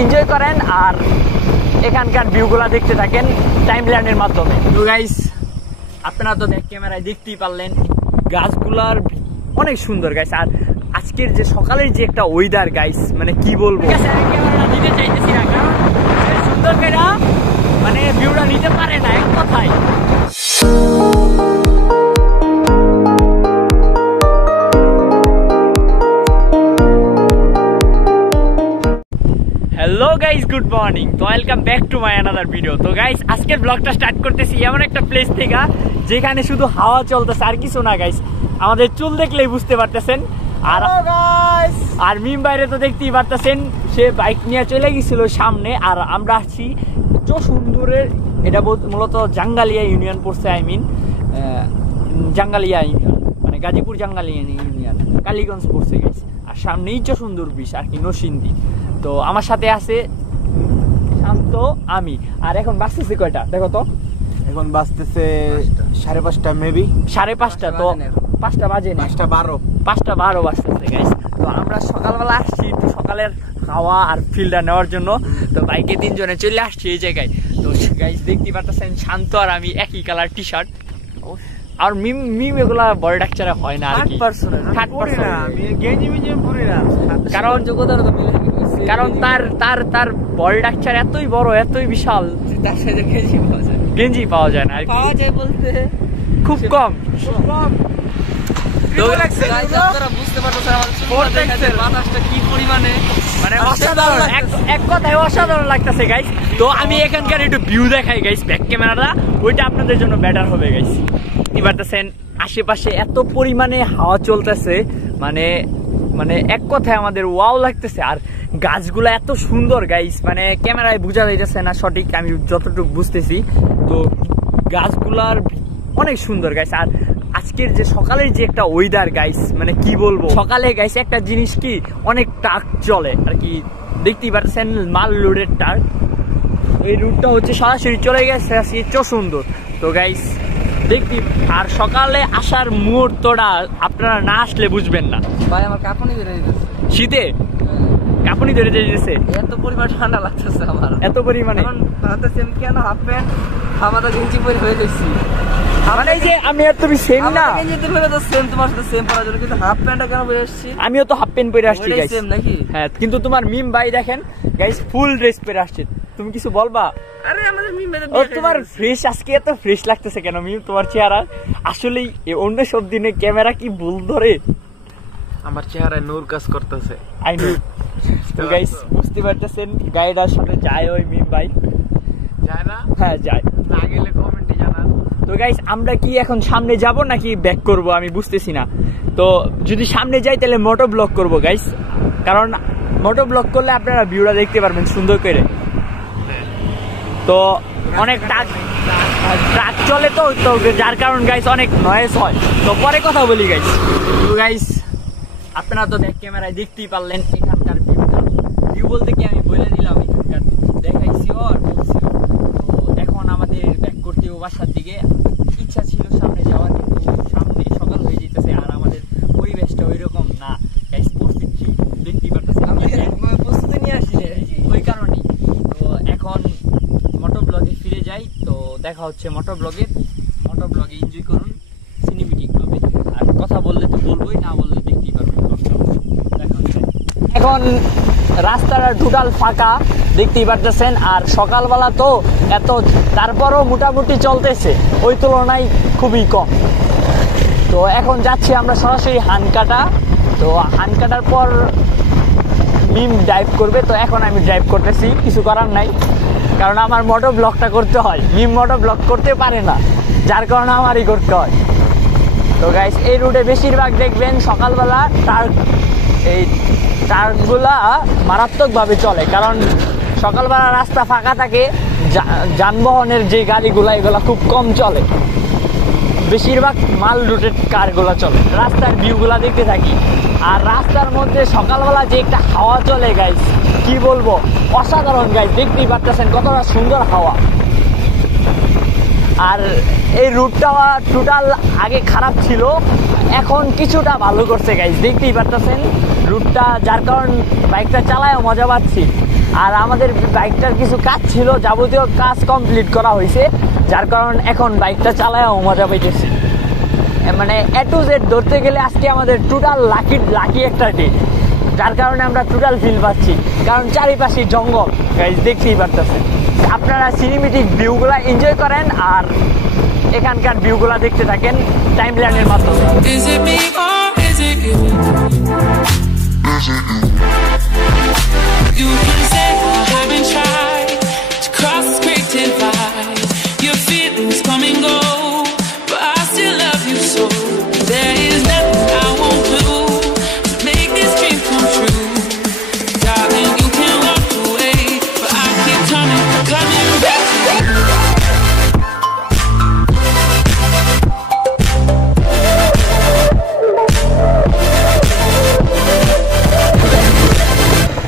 Enjoy করেন আর এখানকার ভিউগুলা দেখতে থাকেন টাইমলাইনের মাধ্যমে। তো গাইস আপনারা তো ক্যামেরায় দেখতেই পারলেন গাছগুলার অনেক সুন্দর গাইস। আর আজকের যে সকালের যে একটা ওয়েদার গাইস, মানে কি বলবো, ক্যামেরাটা নিতে চাইতেছি না কারণ সুন্দর করে মানে ভিউটা নিতে পারে না এক কথায়। Hello guys, good morning. তো welcome back to my another video. তো গাইস আজকের ব্লগটা স্টার্ট করতেছি এমন একটা প্লেস থেকে যেখানে শুধু হাওয়া চলতেছে আর কিছু না গাইস। আমাদের চুল দেখলেই বুঝতে পারতেছেন। আর মিম বাইরে তো দেখতেই পারতেছেন, সে বাইক নিয়ে চলে গেছিল সামনে। আর আমরা আসছি সুন্দরের, এটা মূলত জাঙ্গালিয়া ইউনিয়ন পড়ছে, জাঙ্গালিয়া ইউনিয়ন মানে গাজীপুর জাঙ্গালিয়া ইউনিয়ন, কালীগঞ্জ পড়ছে গাইস। আর সামনেই সুন্দর বিশ আর কি নসিন্দি। তো আমার সাথে আছে শান্ত, আমি। আর এখন বাজতেছে কয়টা দেখো তো? এখন বাজতেছে 5:30 মেবি 5:30। তো 5টা বাজে না, 5:12 বাজতেছে গাইস। তো আমরা সকালবেলা আসছি তো সকালের হাওয়া আর ফিলটা নেওয়ার জন্য। তো বাইকে 3 জনে চলে আসছি এই জায়গায়। তো গাইস দেখতেই পাচ্ছেন শান্ত আর আমি একই কালার টি শার্ট। আর মিম এগুলা বড় ডাকচারে হয় না আর কি, কারণ তার বল ডাকচার এতই বড় এতই বিশাল, তার সাথে গেঞ্জি পাওয়া যায় না, পাওয়া যায় বলতে খুব কম। এক কথায় অসাধারণ লাগতেছে গাইস। তো আমি এখানকার একটু ভিউ দেখাই গাইস, ব্যাক ক্যামেরাটা ওইটা আপনাদের জন্য বেটার হবে গাইস। দেখতে পারতেছেন আশেপাশে এত পরিমাণে হাওয়া চলতেছে, মানে মানে এক কথায় আমাদের ওয়াও লাগতেছে। আর গাছগুলা এত সুন্দর গাইস, মানে ক্যামেরায় বোঝা যাইতেছে না সঠিক, আমি যতটুকু বুঝতেছি। তো গাছগুলার অনেক সুন্দর গাইস। আর আজকের যে সকালের যে একটা ওয়েদার গাইস, মানে কি বলবো, সকালে গাইস একটা জিনিস কি অনেক ট্রাক চলে আর কি, দেখতেই পাচ্ছেন মাল লোডের ট্রাক। এই রুটটা হচ্ছে সরাসরি চলে গেছে সুন্দর। তো গাইস দেখি, আর সকালে আসার মুহূর্তটা আপনারা না আসলে বুঝবেন না ভাই। আমার কাঁপুনি ধরে দিতেছে শীতে, কাঁপুনি ধরে দিতেছে, এত পরিমাণ ঠান্ডা লাগতেছে আমার, এত পরিমাণে ভাবতেছি আমি কেন হাফ প্যান্ট আমাদের গেঞ্জি পরে হয়ে গেছি। মানে এই যে আমি আর তুমি সেম না, সেম তোমার সাথে সেম পরার জন্য, কিন্তু হাফ প্যান্টটা কেন পরে আসছি? আমিও তো হাফ প্যান্ট পরে আসছি গাইস, সেম নাকি? হ্যাঁ, কিন্তু তোমার মিম ভাই দেখেন গাইস ফুল ড্রেস পরে আসছে। তুমি কিছু বলবা? আরে আমাদের মিম ও তোমার ফ্রেশ আজকে এত ফ্রেশ লাগতেছে কেন মিম তোমার চেহারা? আসলেই অন্য সব দিনে ক্যামেরা কি ভুল ধরে? আমার চেহারায় নূর কাজ করতেছে। I know. তো গাইস বুঝতে পারতেছেন গাইডার সাথে যায় ওই মিম ভাই, যায় না? হ্যাঁ যায়। না গেলে কমেন্টে জানান। তো গাইস আমরা কি এখন সামনে যাব নাকি ব্যাক করব আমি বুঝতেছি না। তো যদি সামনে যাই তাহলে মোটো ব্লগ করব গাইস, কারণ মোটো ব্লগ করলে আপনারা ভিউটা দেখতে পারবেন সুন্দর করে। তো অনেক ট্রাক চলে তো যার কারণ গাইস অনেক নয়েজ হয়। তো পরে কথা বলি গাইস। তো গাইস আপনারা তো ব্যাক ক্যামেরায় দেখতেই পারলেন এখানকার ভিউ বলতে কি আমি বলে দিলাম, এখানকার দেখাইছিও আর বলছিও। তো এখন আমাদের ব্যাক করতে বাসার দিকে ইচ্ছা ছিল সামনে যাওয়ার, কিন্তু সামনে সকাল হয়ে যেতেছে আর আমাদের পরিবেশটা ওই রকম না গাইস, পরিস্থিতি দেখতেই পারতেছি প্রস্তুতি নিয়ে আসি ওই কারণেই। তো এখন মোটো ব্লগে ফিরে যাই। তো দেখা হচ্ছে মোটো ব্লগে এনজয় করুন সিনেমেটিক ভাবে। আর কথা বললে তো বলবোই, না বললে দেখতেই পারবেন। দেখা হচ্ছে এখন রাস্তাটা টোটাল ফাঁকা দেখতেই পারতেছেন। আর সকালবেলা তো এত, তারপরও মোটামুটি চলতেছে, ওই তুলনায় খুবই কম। তো এখন যাচ্ছি আমরা সরাসরি হানকাটা। তো হানকাটার পর মিম ড্রাইভ করবে, তো এখন আমি ড্রাইভ করতেছি, কিছু করার নাই, কারণ আমার মোটো ব্লগটা করতে হয়। মিম মোটো ব্লগ করতে পারে না, যার কারণে আমারই করতে হয়। তো গাইস এই রুটে বেশিরভাগ দেখবেন সকালবেলা এই ট্রাকগুলা মারাত্মকভাবে চলে, কারণ সকালবেলা রাস্তা ফাঁকা থাকে, যানবাহনের যে গাড়িগুলা এগুলা খুব কম চলে, বেশিরভাগ মাল রুটের কারগুলা চলে। রাস্তার ভিউগুলা দেখতে থাকি। আর রাস্তার মধ্যে সকালবেলা যে একটা হাওয়া চলে গাইস, কি বলবো, অসাধারণ গাইস, দেখতেই পারতেছেন কতটা সুন্দর হাওয়া। আর এই রুটটা টোটাল আগে খারাপ ছিল, এখন কিছুটা ভালো করছে গাইস, দেখতেই পারতেছেন রুটটা, যার কারণ বাইকটা চালায় মজা পাচ্ছি। আর আমাদের বাইকটার কিছু কাজ ছিল, যাবতীয় কাজ কমপ্লিট করা হয়েছে, যার কারণে এখন বাইকটা চালায়ও মজা পাইতেছি। মানে A to Z ধরতে গেলে আজকে আমাদের টোটাল লাকি একটা ডে, যার কারণে আমরা টোটাল ফিল পাচ্ছি, কারণ চারিপাশে জঙ্গল গাইস, দেখতেই পারতেছেন। আপনারা সিনেমেটিক ভিউগুলা এনজয় করেন আর এখানকার ভিউগুলা দেখতে থাকেন টাইম লাইনের মাধ্যমে।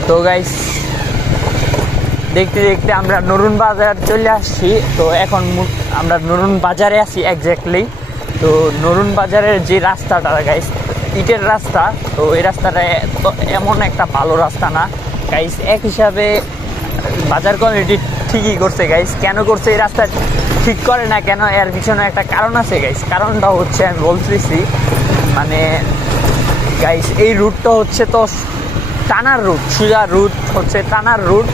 তো গাইস দেখতে দেখতে আমরা নরুন বাজার চলে আসছি। তো এখন আমরা নরুন বাজারে আছি এক্স্যাক্টলি। তো নরুন বাজারের যে রাস্তাটা গাইস, ইটের রাস্তা, তো এই রাস্তাটা তো এমন একটা ভালো রাস্তা না গাইস। এক হিসাবে বাজার কমিটি ঠিকই করছে গাইস। কেন করছে এই রাস্তা ঠিক করে না কেন, এর পিছনে একটা কারণ আছে গাইস। কারণটা হচ্ছে আমি বলতেছি, মানে গাইস এই রুটটা হচ্ছে তো টানার রুট, সোজা রুট হচ্ছে টানার রুট।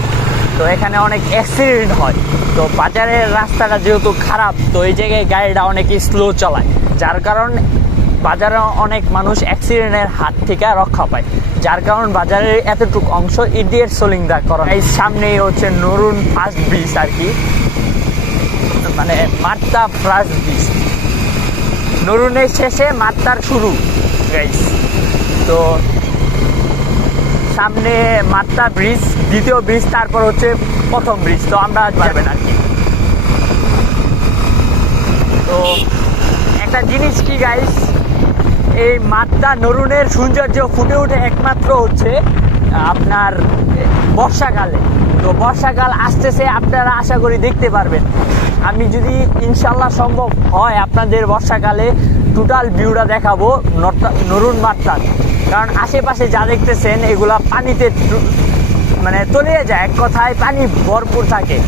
তো এখানে অনেক অ্যাক্সিডেন্ট হয়। তো বাজারের রাস্তাটা যেহেতু খারাপ, তো এই জায়গায় গাড়িটা অনেকে স্লো চালায়, যার কারণে বাজারে অনেক মানুষ অ্যাক্সিডেন্টের হাত থেকে রক্ষা পায়, যার কারণ বাজারের এতটুকু অংশ ইডিয়েট সোলিং দা করা। এই সামনেই হচ্ছে নরুন ফার্স্ট ব্রিজ আর কি, মানে মাত্তা ফার্স্ট ব্রিজ। নরুনের শেষে মাত্তার শুরু গাইস। তো সামনে মাত্তা ব্রিজ, দ্বিতীয় ব্রিজ, তারপর হচ্ছে প্রথম ব্রিজ। তো আমরা পারবেন আর কি। তো একটা জিনিস কি গাইস, এই মাত্তা নরুনের সৌন্দর্য ফুটে ওঠে একমাত্র হচ্ছে আপনার বর্ষাকালে। তো বর্ষাকাল আসতেছে, আপনারা আশা করি দেখতে পারবেন। আমি যদি ইনশাল্লাহ সম্ভব হয় আপনাদের বর্ষাকালে টোটাল ভিউটা দেখাবো নরুন মাত্তার, কারণ আশেপাশে যা দেখতেছেন এগুলা পানিতে মানে তলিয়ে যায়, এক কথায় পানি ভরপুর থাকে।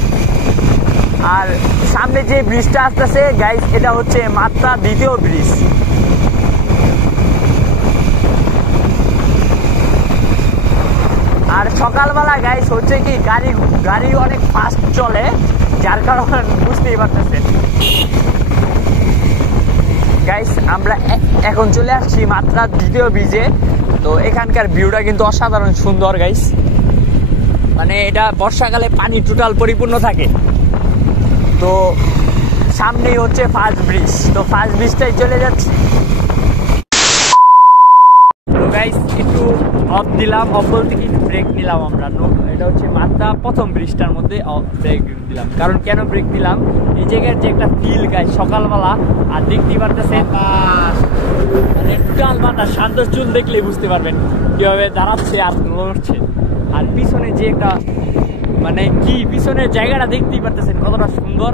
আর সামনে যে ব্রিজটা আসতেছে গাইস, এটা হচ্ছে মাত্রা দ্বিতীয় ব্রিজ। আর সকালবেলা গাইস হচ্ছে কি গাড়ি অনেক ফাস্ট চলে, যার কারণে বুঝতেই পারতেছেন গাইস। আমরা এখন চলে আসছি মাত্রা দ্বিতীয় ব্রিজে। তো এখানকার ভিউটা কিন্তু অসাধারণ সুন্দর গাইস, মানে এটা বর্ষাকালে পানি টোটাল পরিপূর্ণ থাকে। তো সামনেই হচ্ছে ফার্স্ট ব্রিজ, তো ফার্স্ট ব্রিজটাই চলে যাচ্ছি। তো গাইস একটু অফ দিলাম, অফ বলতে কি ব্রেক নিলাম আমরা। এটা হচ্ছে মাত্রা প্রথম ব্রিজটার মধ্যে ব্রেক দিলাম। কারণ কেন ব্রেক দিলাম, এই জায়গার যে একটা ফিল গাইস সকালবেলা, আর দেখতেই পারতেছেন মানে টোটাল বাতাস, শান্ত চুল দেখলেই বুঝতে পারবেন কিভাবে দাঁড়াচ্ছে আর লড়ছে। আর পিছনে যে একটা মানে কি পিছনের জায়গাটা দেখতেই পারতেছেন কতটা সুন্দর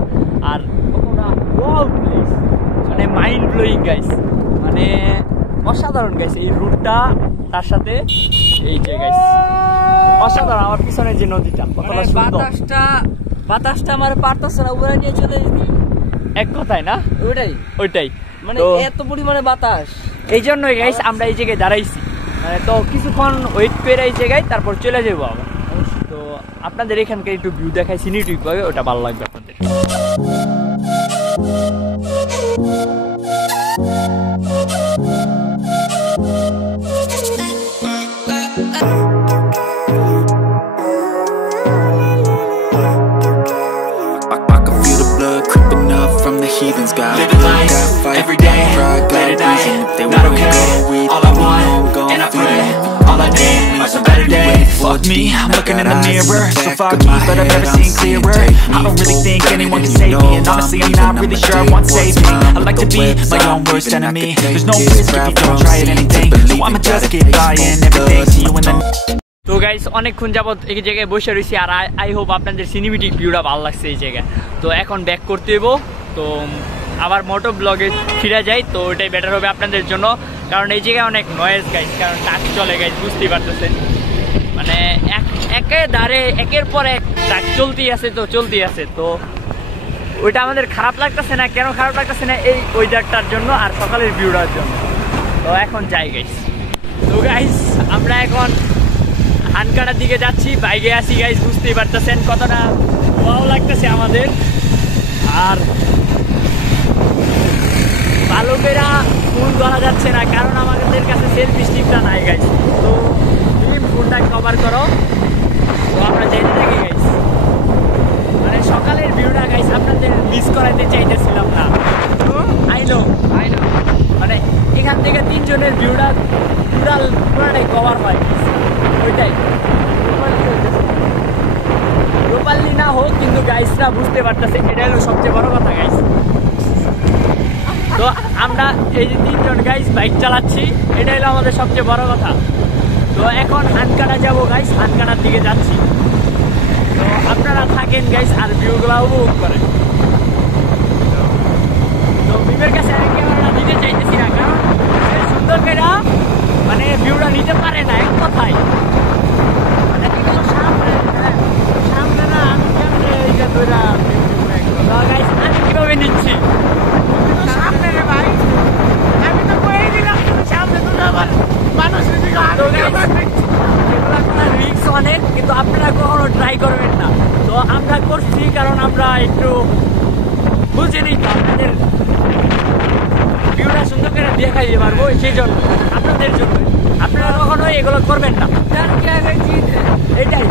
আর কতটা ওয়াও প্লেস, মানে মাইন্ড ব্লোয়িং গাইস, মানে অসাধারণ গাইস এই রুটটা। তার সাথে এই যে গাইস অসাধারণ, আমার পিছনের যে নদীটা কতটা সুন্দর, বাতাসটা আমার পারতাছে না, উপরে নিয়ে চলে যেতে এক কথায় না, ওইটাই মানে এত পরিমাণে বাতাস। এই জন্যই গাইস আমরা এই জায়গায় দাঁড়াইছি, মানে তো কিছুক্ষণ ওয়েট করে এই জায়গায় তারপর চলে যাবো আবার। তো আপনাদের এখানকার একটু ভিউ দেখাই সিনেরিক ভাবে, ওটা ভালো লাগবে আপনাদের। Heathens got living life every day, late at night, not okay. All I want, and I pray, all I need are some better days. Fuck me, I'm looking in the mirror, so foggy, but I've never seen clearer. I don't really think anyone can save me, and honestly I'm not really sure I want save me. I like to be my own worst enemy. There's no risk if you don't try at anything, so I'ma just keep buying everything. See you in the তো guys অনেকক্ষণ যাবত এই জায়গায় বসে রয়েছি, আর I hope আপনাদের cinematic ভিউটা ভালো লাগছে এই জায়গায়। তো এখন ব্যাক করতে হইব, তো আবার মোটো ব্লগে ফিরে যাই, তো ওইটাই বেটার হবে আপনাদের জন্য। কারণ এই জায়গায় অনেক নয়েজ গাইস, কারণ টাচ চলে গাইস, বুঝতেই পারতেছেন। মানে একের পর এক চলতেই আছে তো ওইটা আমাদের খারাপ লাগতেছে না। কেন খারাপ লাগতেছে না? এই ওয়েদারটার জন্য আর সকালের ভিউটার জন্য। তো এখন যাই গাইস। তো গাইস আমরা এখন হানকাটার দিকে যাচ্ছি, বাইকে আসি গাইস, বুঝতেই পারতেছেন কতটা ভালো লাগতেছে আমাদের। আর বালকেরা ফোন ধরা যাচ্ছে না কারণ আমাদের কাছে সেলফি স্টিকটা নাই গাইস। তো তুমি ফোনটা কভার করো। তো আমরা যেতে থাকি গাইস। মানে সকালের ভিউটা গাইস আপনাদের মিস করাইতে চাইতেছিলাম না। আই নো মানে এখান থেকে 3 জনের ভিউটা পুরাটাই কভার হয়। ওইটাই প্রপারলি না হোক কিন্তু গাইসরা বুঝতে পারতেছে, এটা হলো সবচেয়ে বড় কথা গাইস। তো আমরা এই যে 3 জন গাইস বাইক চালাচ্ছি, এটা হলো আমাদের সবচেয়ে বড় কথা। তো এখন হানকাটা যাবো গাইস, হানকাটার দিকে যাচ্ছি। তো আপনারা থাকেন গাইস আর ভিউগুলো উপভোগ করেন। তো ভিউয়ের কাছে আমি ক্যামেরাটা দিতে চাইতেছি না কারণ সুন্দর করে মানে ভিউটা নিতে পারে না এক কথায়। মানে সামনে না আমি কেমনে এইটা ধরা গাইস আমি কিভাবে নিচ্ছি সামনে রে ভাই, আমি তো কই দিলাম সামনে তো আবার মানুষের দিকে রিস্ক অনেক, কিন্তু আপনারা কখনো ট্রাই করবেন না। তো আমরা করছি কারণ আমরা একটু বুঝিনি তো আপনাদের ভিউটা সুন্দর করে দেখাই দিতে পারবো, সেই জন্য আপনাদের জন্য। আপনারা কখনো এগুলো করবেন না, এটাই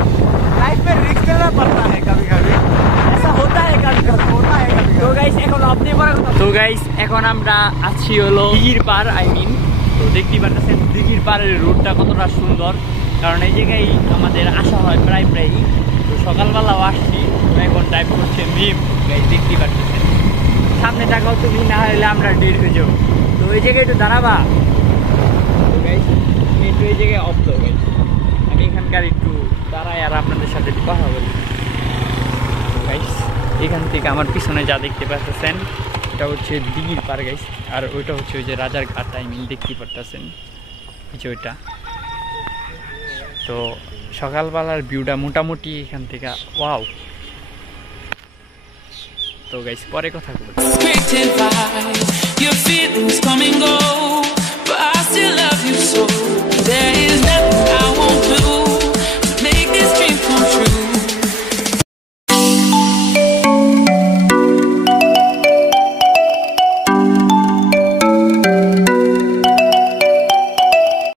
লাইফের রিস্ক लेना पड़ता है कभी-कभी, ऐसा होता है कभी-कभी। তো গাইস এখন আপনি বড় কথা। তো গাইস এখন আমরা আছি হলো দিঘির পাড়, তো দেখতেই পাচ্ছেন দিঘির পাড়ের রোডটা কতটা সুন্দর, কারণ এই জায়গায় আমাদের আসা হয় প্রায়। তো সকালবেলাও আসছি, এখন ড্রাইভ করছে মিম গাইস, দেখতেই পাচ্ছেন। সামনে টাকাও তুমি না হলে আমরা ডের হয়ে যাবো। তো এই জায়গায় একটু দাঁড়াবা। তো গাইস একটু এই জায়গায় অফ তো গাইস, আমি এখানকার একটু দাঁড়াই আর আপনাদের সাথে একটু কথা বলি। গাইস এখান থেকে আমার পিছনে যা দেখতে পাচ্ছেন এটা হচ্ছে দিঘির পাড় গাইস, আর ওইটা হচ্ছে ওই যে রাজার ঘাট, দেখতে পাচ্ছেন এই যে ওইটা। তো সকালবেলার ভিউটা মোটামুটি এখান থেকে ওয়াও। তো গাইস পরে কথা বলবো।